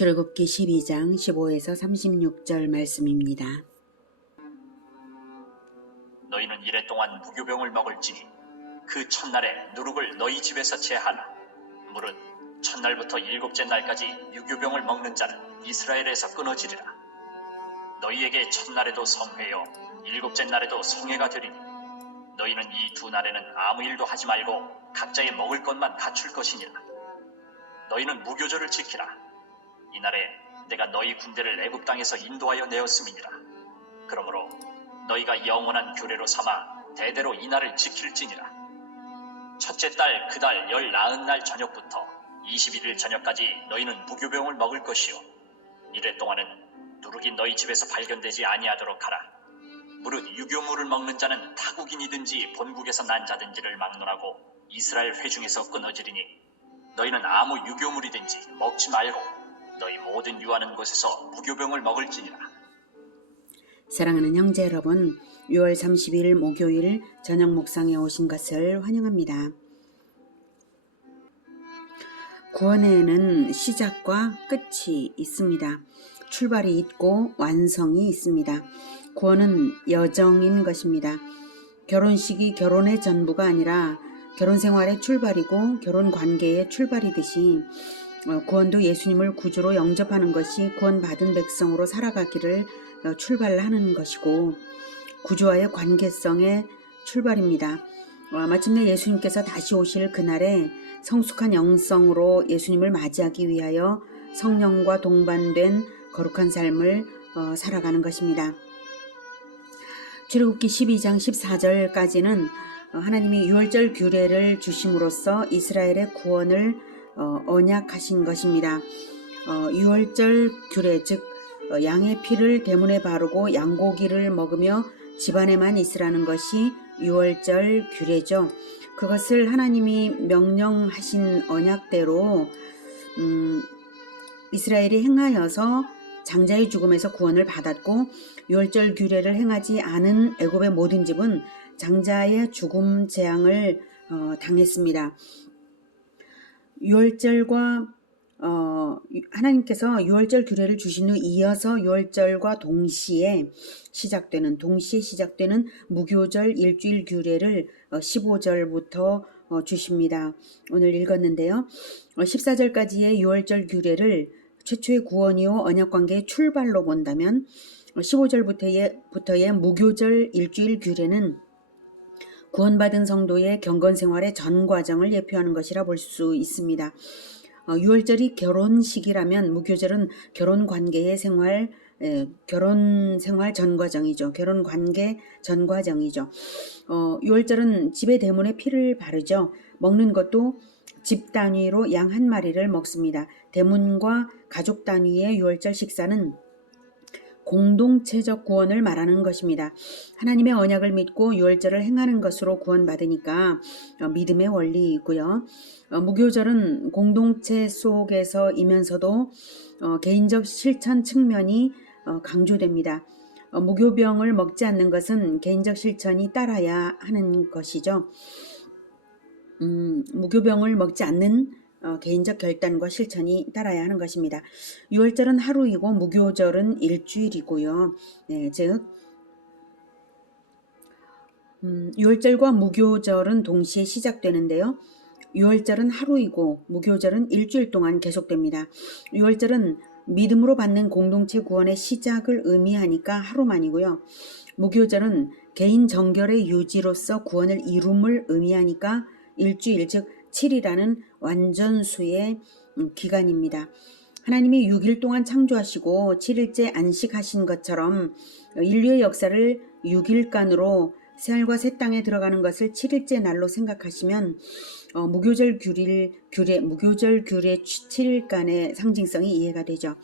출애굽기 12장 15에서 36절 말씀입니다. 너희는 이래 동안 무교병을 먹을지니 그 첫날에 누룩을 너희 집에서 제하나 무릇 첫날부터 일곱째 날까지 유교병을 먹는 자는 이스라엘에서 끊어지리라. 너희에게 첫날에도 성회요 일곱째 날에도 성회가 되리니 너희는 이 두 날에는 아무 일도 하지 말고 각자의 먹을 것만 갖출 것이니라. 너희는 무교절을 지키라. 이날에 내가 너희 군대를 애굽 땅에서 인도하여 내었음이니라. 그러므로 너희가 영원한 규례로 삼아 대대로 이날을 지킬지니라. 첫째 달 그 달 열 나흔 날 저녁부터 21일 저녁까지 너희는 무교병을 먹을 것이요 이래 동안은 누룩이 너희 집에서 발견되지 아니하도록 하라. 무릇 유교물을 먹는 자는 타국인이든지 본국에서 난 자든지를 막론하고 이스라엘 회중에서 끊어지리니 너희는 아무 유교물이든지 먹지 말고 너희 모든 유하는 곳에서 무교병을 먹을지니라. 사랑하는 형제 여러분, 6월 30일 목요일 저녁 묵상에 오신 것을 환영합니다. 구원에는 시작과 끝이 있습니다. 출발이 있고 완성이 있습니다. 구원은 여정인 것입니다. 결혼식이 결혼의 전부가 아니라 결혼 생활의 출발이고 결혼 관계의 출발이듯이 구원도 예수님을 구주로 영접하는 것이 구원받은 백성으로 살아가기를 출발하는 것이고 구주와의 관계성의 출발입니다. 마침내 예수님께서 다시 오실 그날에 성숙한 영성으로 예수님을 맞이하기 위하여 성령과 동반된 거룩한 삶을 살아가는 것입니다. 출애굽기 12장 14절까지는 하나님이 유월절 규례를 주심으로써 이스라엘의 구원을 언약하신 것입니다. 유월절 규례, 즉 양의 피를 대문에 바르고 양고기를 먹으며 집안에만 있으라는 것이 유월절 규례죠. 그것을 하나님이 명령하신 언약대로 이스라엘이 행하여서 장자의 죽음에서 구원을 받았고 유월절 규례를 행하지 않은 애굽의 모든 집은 장자의 죽음 재앙을 당했습니다. 유월절과 하나님께서 유월절 규례를 주신 후 이어서 유월절과 동시에 시작되는 무교절 일주일 규례를 15절부터 주십니다. 오늘 읽었는데요. 14절까지의 유월절 규례를 최초의 구원이요 언약관계의 출발로 본다면 15절부터의 무교절 일주일 규례는 구원받은 성도의 경건생활의 전 과정을 예표하는 것이라 볼 수 있습니다. 유월절이 결혼식이라면 무교절은 결혼관계의 결혼생활 전 과정이죠. 결혼관계 전 과정이죠. 유월절은 집의 대문에 피를 바르죠. 먹는 것도 집 단위로 양 한 마리를 먹습니다. 대문과 가족 단위의 유월절 식사는 공동체적 구원을 말하는 것입니다. 하나님의 언약을 믿고 유월절을 행하는 것으로 구원받으니까 믿음의 원리이고요. 무교절은 공동체 속에서이면서도 개인적 실천 측면이 강조됩니다. 무교병을 먹지 않는 것은 개인적 실천이 따라야 하는 것이죠. 무교병을 먹지 않는 개인적 결단과 실천이 따라야 하는 것입니다. 유월절은 하루이고 무교절은 일주일이고요. 즉 유월절과 무교절은 동시에 시작되는데요. 유월절은 하루이고 무교절은 일주일 동안 계속됩니다. 유월절은 믿음으로 받는 공동체 구원의 시작을 의미하니까 하루만이고요. 무교절은 개인 정결의 유지로서 구원을 이룸을 의미하니까 일주일, 즉 7이라는 완전수의 기간입니다. 하나님이 6일 동안 창조하시고 7일째 안식하신 것처럼 인류의 역사를 6일간으로 새하늘과 새 땅에 들어가는 것을 7일째 날로 생각하시면 무교절 규례 7일간의 상징성이 이해가 되죠.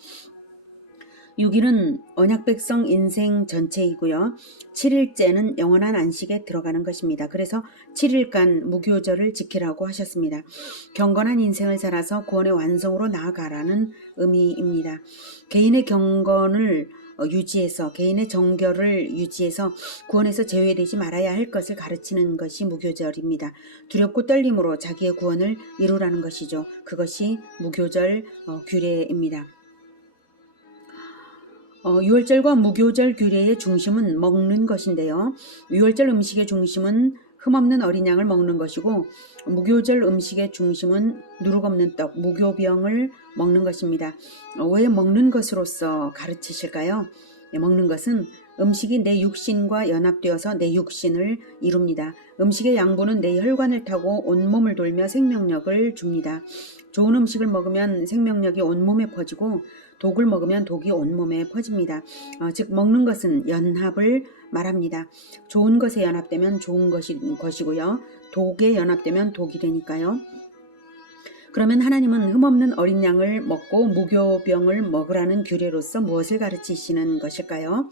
6일은 언약 백성 인생 전체이고요. 7일째는 영원한 안식에 들어가는 것입니다. 그래서 7일간 무교절을 지키라고 하셨습니다. 경건한 인생을 살아서 구원의 완성으로 나아가라는 의미입니다. 개인의 경건을 유지해서 개인의 정결을 유지해서 구원에서 제외되지 말아야 할 것을 가르치는 것이 무교절입니다. 두렵고 떨림으로 자기의 구원을 이루라는 것이죠. 그것이 무교절 규례입니다. 유월절과 무교절 규례의 중심은 먹는 것인데요. 유월절 음식의 중심은 흠없는 어린 양을 먹는 것이고 무교절 음식의 중심은 누룩 없는 떡, 무교병을 먹는 것입니다. 왜 먹는 것으로서 가르치실까요? 먹는 것은 음식이 내 육신과 연합되어서 내 육신을 이룹니다. 음식의 양분은 내 혈관을 타고 온몸을 돌며 생명력을 줍니다. 좋은 음식을 먹으면 생명력이 온몸에 퍼지고 독을 먹으면 독이 온몸에 퍼집니다. 즉 먹는 것은 연합을 말합니다. 좋은 것에 연합되면 좋은 것이고요. 독에 연합되면 독이 되니까요. 그러면 하나님은 흠없는 어린 양을 먹고 무교병을 먹으라는 규례로서 무엇을 가르치시는 것일까요?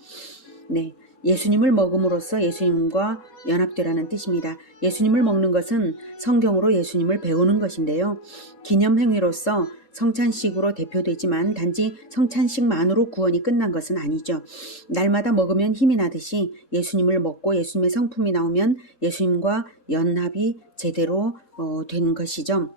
네, 예수님을 먹음으로써 예수님과 연합되라는 뜻입니다. 예수님을 먹는 것은 성경으로 예수님을 배우는 것인데요. 기념행위로서 성찬식으로 대표되지만 단지 성찬식만으로 구원이 끝난 것은 아니죠. 날마다 먹으면 힘이 나듯이 예수님을 먹고 예수님의 성품이 나오면 예수님과 연합이 제대로 된 것이죠.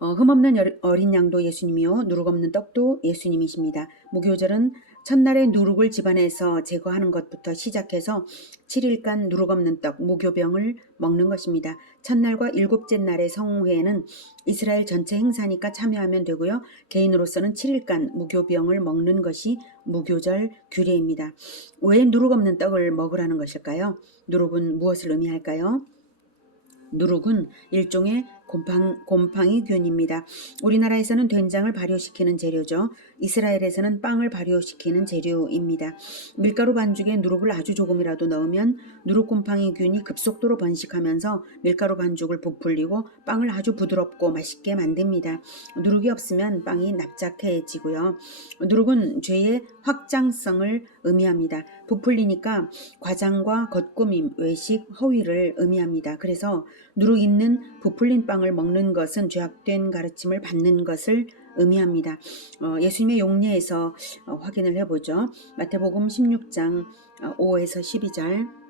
흠없는 어린 양도 예수님이요 누룩 없는 떡도 예수님이십니다. 무교절은 첫날에 누룩을 집안에서 제거하는 것부터 시작해서 7일간 누룩 없는 떡, 무교병을 먹는 것입니다. 첫날과 일곱째 날의 성회에는 이스라엘 전체 행사니까 참여하면 되고요. 개인으로서는 7일간 무교병을 먹는 것이 무교절 규례입니다. 왜 누룩 없는 떡을 먹으라는 것일까요? 누룩은 무엇을 의미할까요? 누룩은 일종의 곰팡이균입니다. 우리나라에서는 된장을 발효시키는 재료죠. 이스라엘에서는 빵을 발효시키는 재료입니다. 밀가루 반죽에 누룩을 아주 조금이라도 넣으면 누룩곰팡이균이 급속도로 번식하면서 밀가루 반죽을 부풀리고 빵을 아주 부드럽고 맛있게 만듭니다. 누룩이 없으면 빵이 납작해지고요. 누룩은 죄의 확장성을 의미합니다. 부풀리니까 과장과 겉꾸밈, 외식, 허위를 의미합니다. 그래서 누룩 있는 부풀린 빵을 먹는 것은 죄악된 가르침을 받는 것을 의미합니다. 예수님의 용례에서 확인을 해보죠. 마태복음 16장 5에서 12절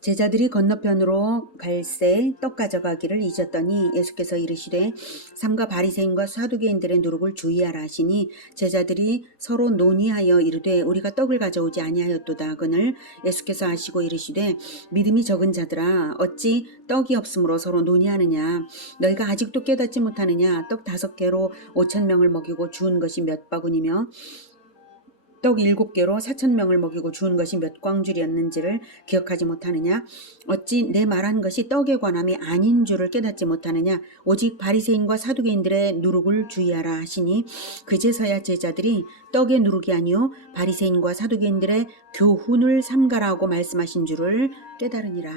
제자들이 건너편으로 갈새 떡 가져가기를 잊었더니 예수께서 이르시되 삼가 바리새인과 사두개인들의 누룩을 주의하라 하시니 제자들이 서로 논의하여 이르되 우리가 떡을 가져오지 아니하였도다 하거늘 예수께서 아시고 이르시되 믿음이 적은 자들아 어찌 떡이 없으므로 서로 논의하느냐 너희가 아직도 깨닫지 못하느냐 떡 5개로 5,000명을 먹이고 주운 것이 몇 바구니며 떡 7개로 4,000명을 먹이고 주운 것이 몇 광줄이었는지를 기억하지 못하느냐 어찌 내 말한 것이 떡에 관함이 아닌 줄을 깨닫지 못하느냐 오직 바리새인과 사두개인들의 누룩을 주의하라 하시니 그제서야 제자들이 떡의 누룩이 아니요 바리새인과 사두개인들의 교훈을 삼가라고 말씀하신 줄을 깨달으니라.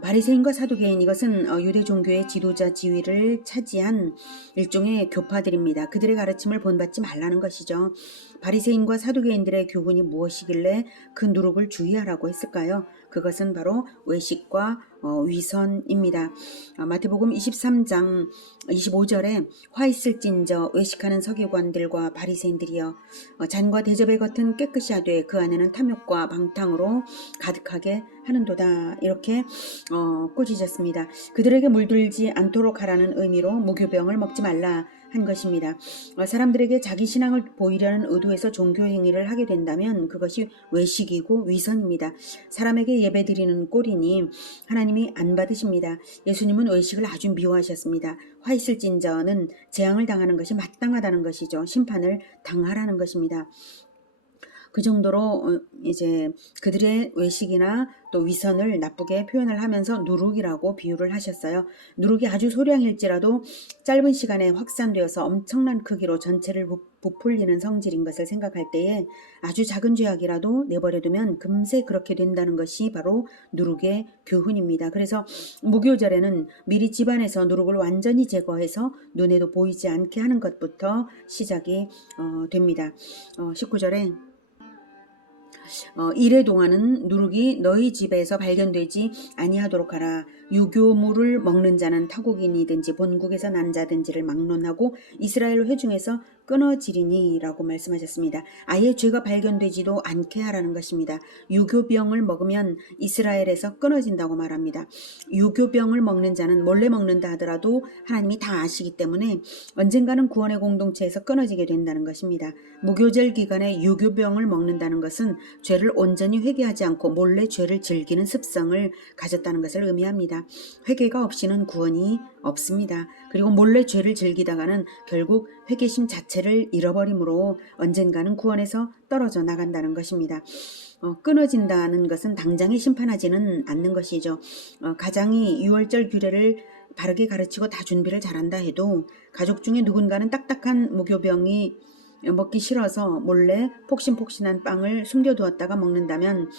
바리새인과 사두개인 이것은 유대 종교의 지도자 지위를 차지한 일종의 교파들입니다. 그들의 가르침을 본받지 말라는 것이죠. 바리새인과 사두개인들의 교훈이 무엇이길래 그 누룩을 주의하라고 했을까요? 그것은 바로 외식과 위선입니다. 마태복음 23장 25절에 화 있을진저 외식하는 서기관들과 바리새인들이여 잔과 대접의 겉은 깨끗이 하되 그 안에는 탐욕과 방탕으로 가득하게 하는도다 이렇게 꾸짖었습니다. 그들에게 물들지 않도록 하라는 의미로 무교병을 먹지 말라 한 것입니다. 사람들에게 자기 신앙을 보이려는 의도에서 종교 행위를 하게 된다면 그것이 외식이고 위선입니다. 사람에게 예배드리는 꼴이니 하나님이 안 받으십니다. 예수님은 외식을 아주 미워하셨습니다. 화 있을진저는 재앙을 당하는 것이 마땅하다는 것이죠. 심판을 당하라는 것입니다. 그 정도로 이제 그들의 외식이나 또 위선을 나쁘게 표현을 하면서 누룩이라고 비유를 하셨어요. 누룩이 아주 소량일지라도 짧은 시간에 확산되어서 엄청난 크기로 전체를 부풀리는 성질인 것을 생각할 때에 아주 작은 죄악이라도 내버려두면 금세 그렇게 된다는 것이 바로 누룩의 교훈입니다. 그래서 무교절에는 미리 집안에서 누룩을 완전히 제거해서 눈에도 보이지 않게 하는 것부터 시작이 됩니다. 19절에 이래 동안은 누룩이 너희 집에서 발견되지 아니하도록 하라. 유교물을 먹는 자는 타국인이든지 본국에서 난 자든지를 막론하고 이스라엘 회중에서 끊어지리니 라고 말씀하셨습니다. 아예 죄가 발견되지도 않게 하라는 것입니다. 유교병을 먹으면 이스라엘에서 끊어진다고 말합니다. 유교병을 먹는 자는 몰래 먹는다 하더라도 하나님이 다 아시기 때문에 언젠가는 구원의 공동체에서 끊어지게 된다는 것입니다. 무교절 기간에 유교병을 먹는다는 것은 죄를 온전히 회개하지 않고 몰래 죄를 즐기는 습성을 가졌다는 것을 의미합니다. 회개가 없이는 구원이 없습니다. 그리고 몰래 죄를 즐기다가는 결국 회개심 자체를 잃어버림으로 언젠가는 구원에서 떨어져 나간다는 것입니다. 끊어진다는 것은 당장에 심판하지는 않는 것이죠. 가장이 유월절 규례를 바르게 가르치고 다 준비를 잘한다 해도 가족 중에 누군가는 딱딱한 무교병이 먹기 싫어서 몰래 폭신폭신한 빵을 숨겨두었다가 먹는다면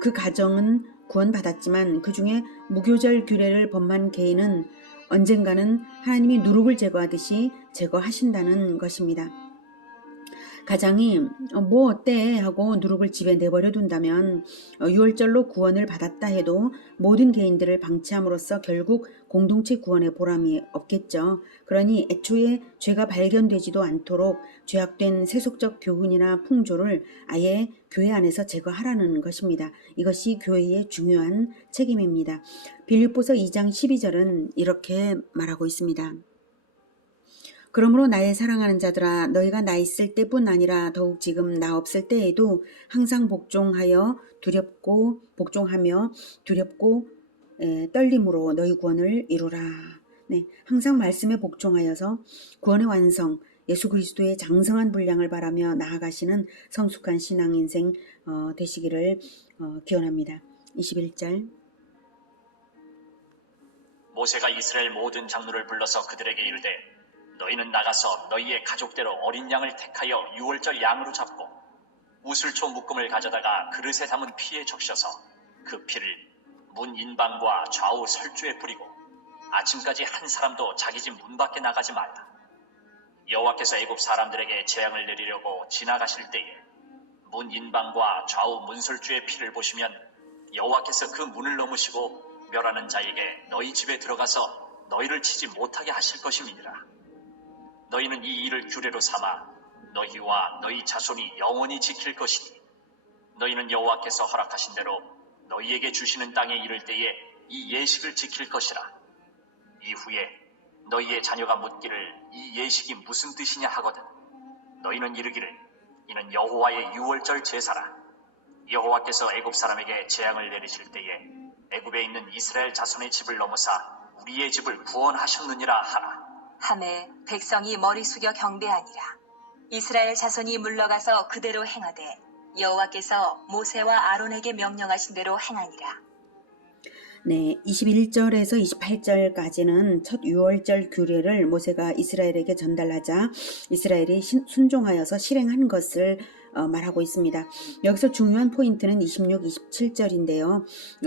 그 가정은 구원받았지만 그 중에 무교절 규례를 범한 개인은 언젠가는 하나님이 누룩을 제거하듯이 제거하신다는 것입니다. 가장이 뭐 어때 하고 누룩을 집에 내버려 둔다면 유월절로 구원을 받았다 해도 모든 개인들을 방치함으로써 결국 공동체 구원의 보람이 없겠죠. 그러니 애초에 죄가 발견되지도 않도록 죄악된 세속적 교훈이나 풍조를 아예 교회 안에서 제거하라는 것입니다. 이것이 교회의 중요한 책임입니다. 빌립보서 2장 12절은 이렇게 말하고 있습니다. 그러므로 나의 사랑하는 자들아 너희가 나 있을 때뿐 아니라 더욱 지금 나 없을 때에도 항상 복종하며 두렵고 떨림으로 너희 구원을 이루라. 네, 항상 말씀에 복종하여서 구원의 완성, 예수 그리스도의 장성한 분량을 바라며 나아가시는 성숙한 신앙 인생 되시기를 기원합니다. 21절. 모세가 이스라엘 모든 장로를 불러서 그들에게 이르되 너희는 나가서 너희의 가족대로 어린 양을 택하여 유월절 양으로 잡고 우슬초 묶음을 가져다가 그릇에 담은 피에 적셔서 그 피를 문 인방과 좌우 설주에 뿌리고 아침까지 한 사람도 자기 집 문 밖에 나가지 말라. 여호와께서 애굽 사람들에게 재앙을 내리려고 지나가실 때에 문 인방과 좌우 문설주의 피를 보시면 여호와께서 그 문을 넘으시고 멸하는 자에게 너희 집에 들어가서 너희를 치지 못하게 하실 것임이니라. 너희는 이 일을 규례로 삼아 너희와 너희 자손이 영원히 지킬 것이니 너희는 여호와께서 허락하신 대로 너희에게 주시는 땅에 이를 때에 이 예식을 지킬 것이라. 이후에 너희의 자녀가 묻기를 이 예식이 무슨 뜻이냐 하거든 너희는 이르기를 이는 여호와의 유월절 제사라. 여호와께서 애굽 사람에게 재앙을 내리실 때에 애굽에 있는 이스라엘 자손의 집을 넘어사 우리의 집을 구원하셨느니라 하라. 하매 백성이 머리 숙여 경배하니라. 이스라엘 자손이 물러가서 그대로 행하되 여호와께서 모세와 아론에게 명령하신 대로 행하니라. 네, 21절에서 28절까지는 첫 유월절 규례를 모세가 이스라엘에게 전달하자 이스라엘이 순종하여서 실행한 것을 말하고 있습니다. 여기서 중요한 포인트는 26, 27절인데요.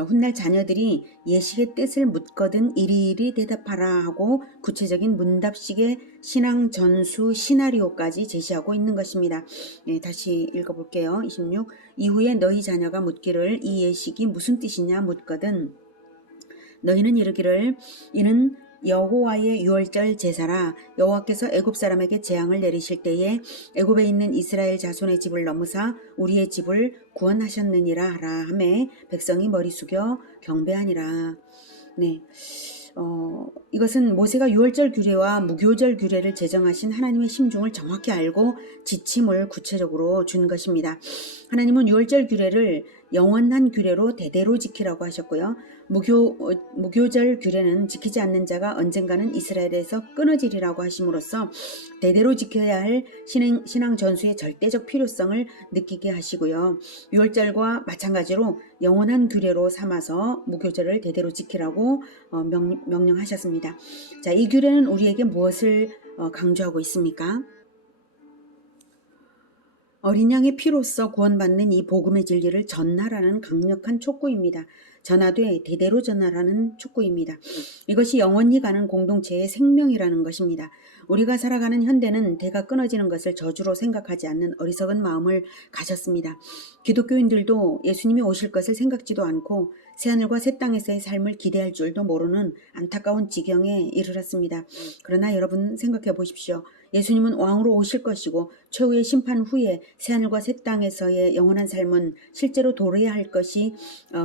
훗날 자녀들이 예식의 뜻을 묻거든 일일이 대답하라 하고 구체적인 문답식의 신앙 전수 시나리오까지 제시하고 있는 것입니다. 네, 다시 읽어볼게요. 26. 이후에 너희 자녀가 묻기를 이 예식이 무슨 뜻이냐 묻거든 너희는 이르기를 이는 여호와의 유월절 제사라. 여호와께서 애굽 사람에게 재앙을 내리실 때에 애굽에 있는 이스라엘 자손의 집을 넘으사 우리의 집을 구원하셨느니라 하라 하매 백성이 머리 숙여 경배하니라. 네. 이것은 모세가 유월절 규례와 무교절 규례를 제정하신 하나님의 심중을 정확히 알고 지침을 구체적으로 준 것입니다. 하나님은 유월절 규례를 영원한 규례로 대대로 지키라고 하셨고요. 무교절 규례는 지키지 않는 자가 언젠가는 이스라엘에서 끊어지리라고 하심으로써 대대로 지켜야 할 신앙 전수의 절대적 필요성을 느끼게 하시고요. 유월절과 마찬가지로 영원한 규례로 삼아서 무교절을 대대로 지키라고 명령하셨습니다. 자, 이 규례는 우리에게 무엇을 강조하고 있습니까? 어린 양의 피로써 구원받는 이 복음의 진리를 전하라는 강력한 촉구입니다. 전하되 대대로 전하라는 촉구입니다. 이것이 영원히 가는 공동체의 생명이라는 것입니다. 우리가 살아가는 현대는 대가 끊어지는 것을 저주로 생각하지 않는 어리석은 마음을 가졌습니다. 기독교인들도 예수님이 오실 것을 생각지도 않고 새하늘과 새 땅에서의 삶을 기대할 줄도 모르는 안타까운 지경에 이르렀습니다. 그러나 여러분 생각해 보십시오. 예수님은 왕으로 오실 것이고 최후의 심판 후에 새하늘과 새 땅에서의 영원한 삶은 실제로 도래해야 할 것이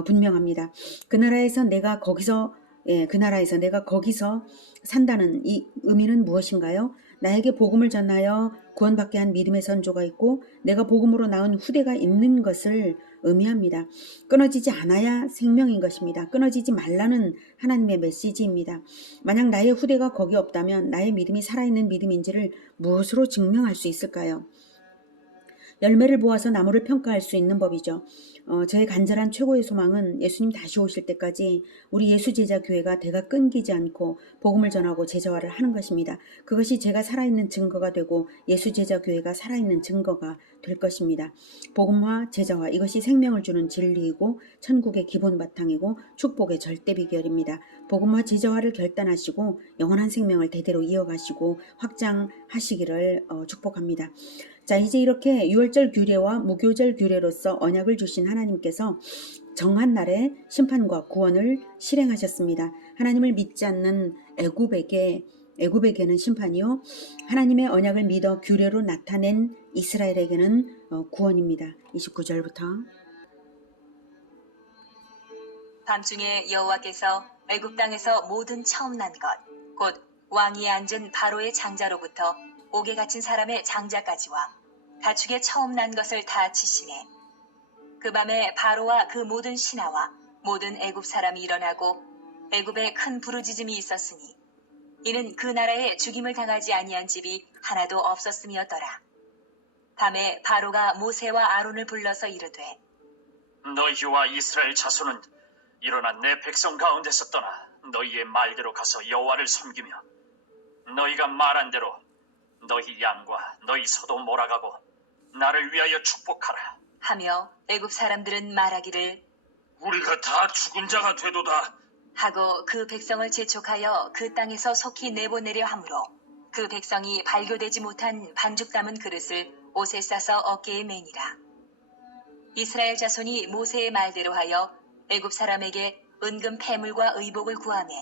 분명합니다. 그 나라에서 내가 거기서 산다는 이 의미는 무엇인가요? 나에게 복음을 전하여 구원받게 한 믿음의 선조가 있고 내가 복음으로 낳은 후대가 있는 것을 의미합니다. 끊어지지 않아야 생명인 것입니다. 끊어지지 말라는 하나님의 메시지입니다. 만약 나의 후대가 거기 없다면 나의 믿음이 살아있는 믿음인지를 무엇으로 증명할 수 있을까요? 열매를 보아서 나무를 평가할 수 있는 법이죠. 저의 간절한 최고의 소망은 예수님 다시 오실 때까지 우리 예수제자 교회가 대가 끊기지 않고 복음을 전하고 제자화를 하는 것입니다. 그것이 제가 살아있는 증거가 되고 예수제자 교회가 살아있는 증거가 될 것입니다. 복음화, 제자화, 이것이 생명을 주는 진리이고 천국의 기본 바탕이고 축복의 절대 비결입니다. 복음화, 제자화를 결단하시고 영원한 생명을 대대로 이어가시고 확장하시기를 축복합니다. 자, 이제 이렇게 유월절 규례와 무교절 규례로서 언약을 주신 하나님께서 정한 날에 심판과 구원을 실행하셨습니다. 하나님을 믿지 않는 애굽에게는 심판이요, 하나님의 언약을 믿어 규례로 나타낸 이스라엘에게는 구원입니다. 29절부터. 밤중에 여호와께서 애굽 땅에서 모든 처음 난 것, 곧 왕위에 앉은 바로의 장자로부터 옥에 갇힌 사람의 장자까지와 가축의 처음 난 것을 다 치시매 그 밤에 바로와 그 모든 신하와 모든 애굽 사람이 일어나고 애굽에 큰 부르짖음이 있었으니 이는 그 나라에 죽임을 당하지 아니한 집이 하나도 없었음이었더라. 밤에 바로가 모세와 아론을 불러서 이르되 너희와 이스라엘 자손은 일어나 내 백성 가운데서 떠나 너희의 말대로 가서 여호와를 섬기며 너희가 말한 대로 너희 양과 너희 소도 몰아가고 나를 위하여 축복하라 하며 애굽 사람들은 말하기를 우리가 다 죽은 자가 되도다 하고 그 백성을 재촉하여 그 땅에서 속히 내보내려 하므로 그 백성이 발교되지 못한 반죽 담은 그릇을 옷에 싸서 어깨에 매니라. 이스라엘 자손이 모세의 말대로 하여 애굽 사람에게 은금 패물과 의복을 구하매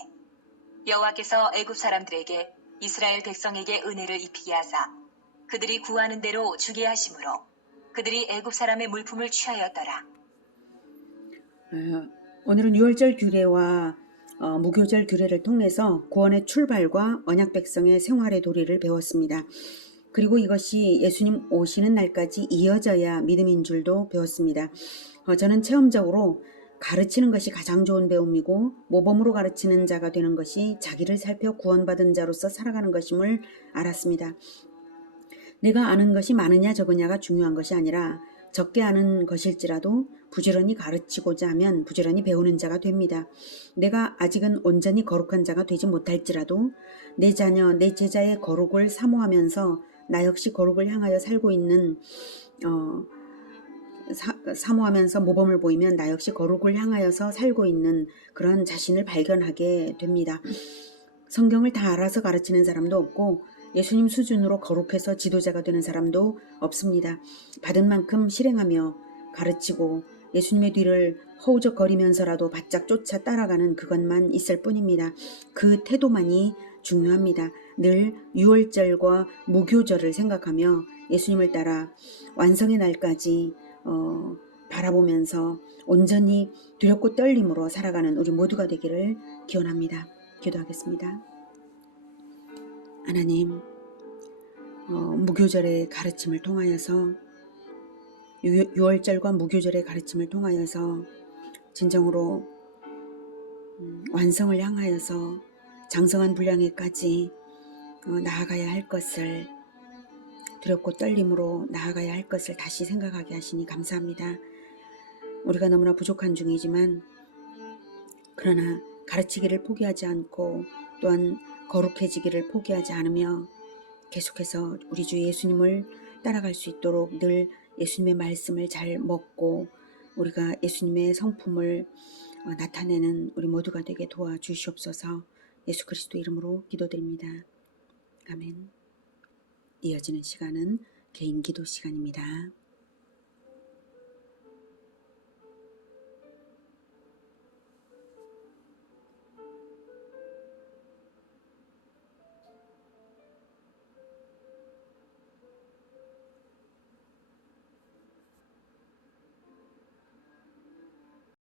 여호와께서 애굽 사람들에게 이스라엘 백성에게 은혜를 입히게 하사 그들이 구하는 대로 주게 하심으로 그들이 애굽 사람의 물품을 취하였더라. 오늘은 유월절 규례와 무교절 규례를 통해서 구원의 출발과 언약 백성의 생활의 도리를 배웠습니다. 그리고 이것이 예수님 오시는 날까지 이어져야 믿음인 줄도 배웠습니다. 저는 체험적으로 가르치는 것이 가장 좋은 배움이고 모범으로 가르치는 자가 되는 것이 자기를 살펴 구원받은 자로서 살아가는 것임을 알았습니다. 내가 아는 것이 많으냐 적으냐가 중요한 것이 아니라 적게 아는 것일지라도 부지런히 가르치고자 하면 부지런히 배우는 자가 됩니다. 내가 아직은 온전히 거룩한 자가 되지 못할지라도 내 자녀, 내 제자의 거룩을 사모하면서 나 역시 거룩을 향하여 살고 있는 사모하면서 모범을 보이면 나 역시 거룩을 향하여서 살고 있는 그런 자신을 발견하게 됩니다. 성경을 다 알아서 가르치는 사람도 없고 예수님 수준으로 거룩해서 지도자가 되는 사람도 없습니다. 받은 만큼 실행하며 가르치고 예수님의 뒤를 허우적거리면서라도 바짝 쫓아 따라가는 그것만 있을 뿐입니다. 그 태도만이 중요합니다. 늘 유월절과 무교절을 생각하며 예수님을 따라 완성의 날까지 바라보면서 온전히 두렵고 떨림으로 살아가는 우리 모두가 되기를 기원합니다. 기도하겠습니다. 하나님, 무교절의 가르침을 통하여서 유월절과 무교절의 가르침을 통하여서 진정으로 완성을 향하여서 장성한 분량에까지 나아가야 할 것을 두렵고 떨림으로 나아가야 할 것을 다시 생각하게 하시니 감사합니다. 우리가 너무나 부족한 중이지만 그러나 가르치기를 포기하지 않고 또한 거룩해지기를 포기하지 않으며 계속해서 우리 주 예수님을 따라갈 수 있도록 늘 예수님의 말씀을 잘 먹고 우리가 예수님의 성품을 나타내는 우리 모두가 되게 도와주시옵소서. 예수 그리스도 이름으로 기도드립니다. 아멘. 이어지는 시간은 개인 기도 시간입니다.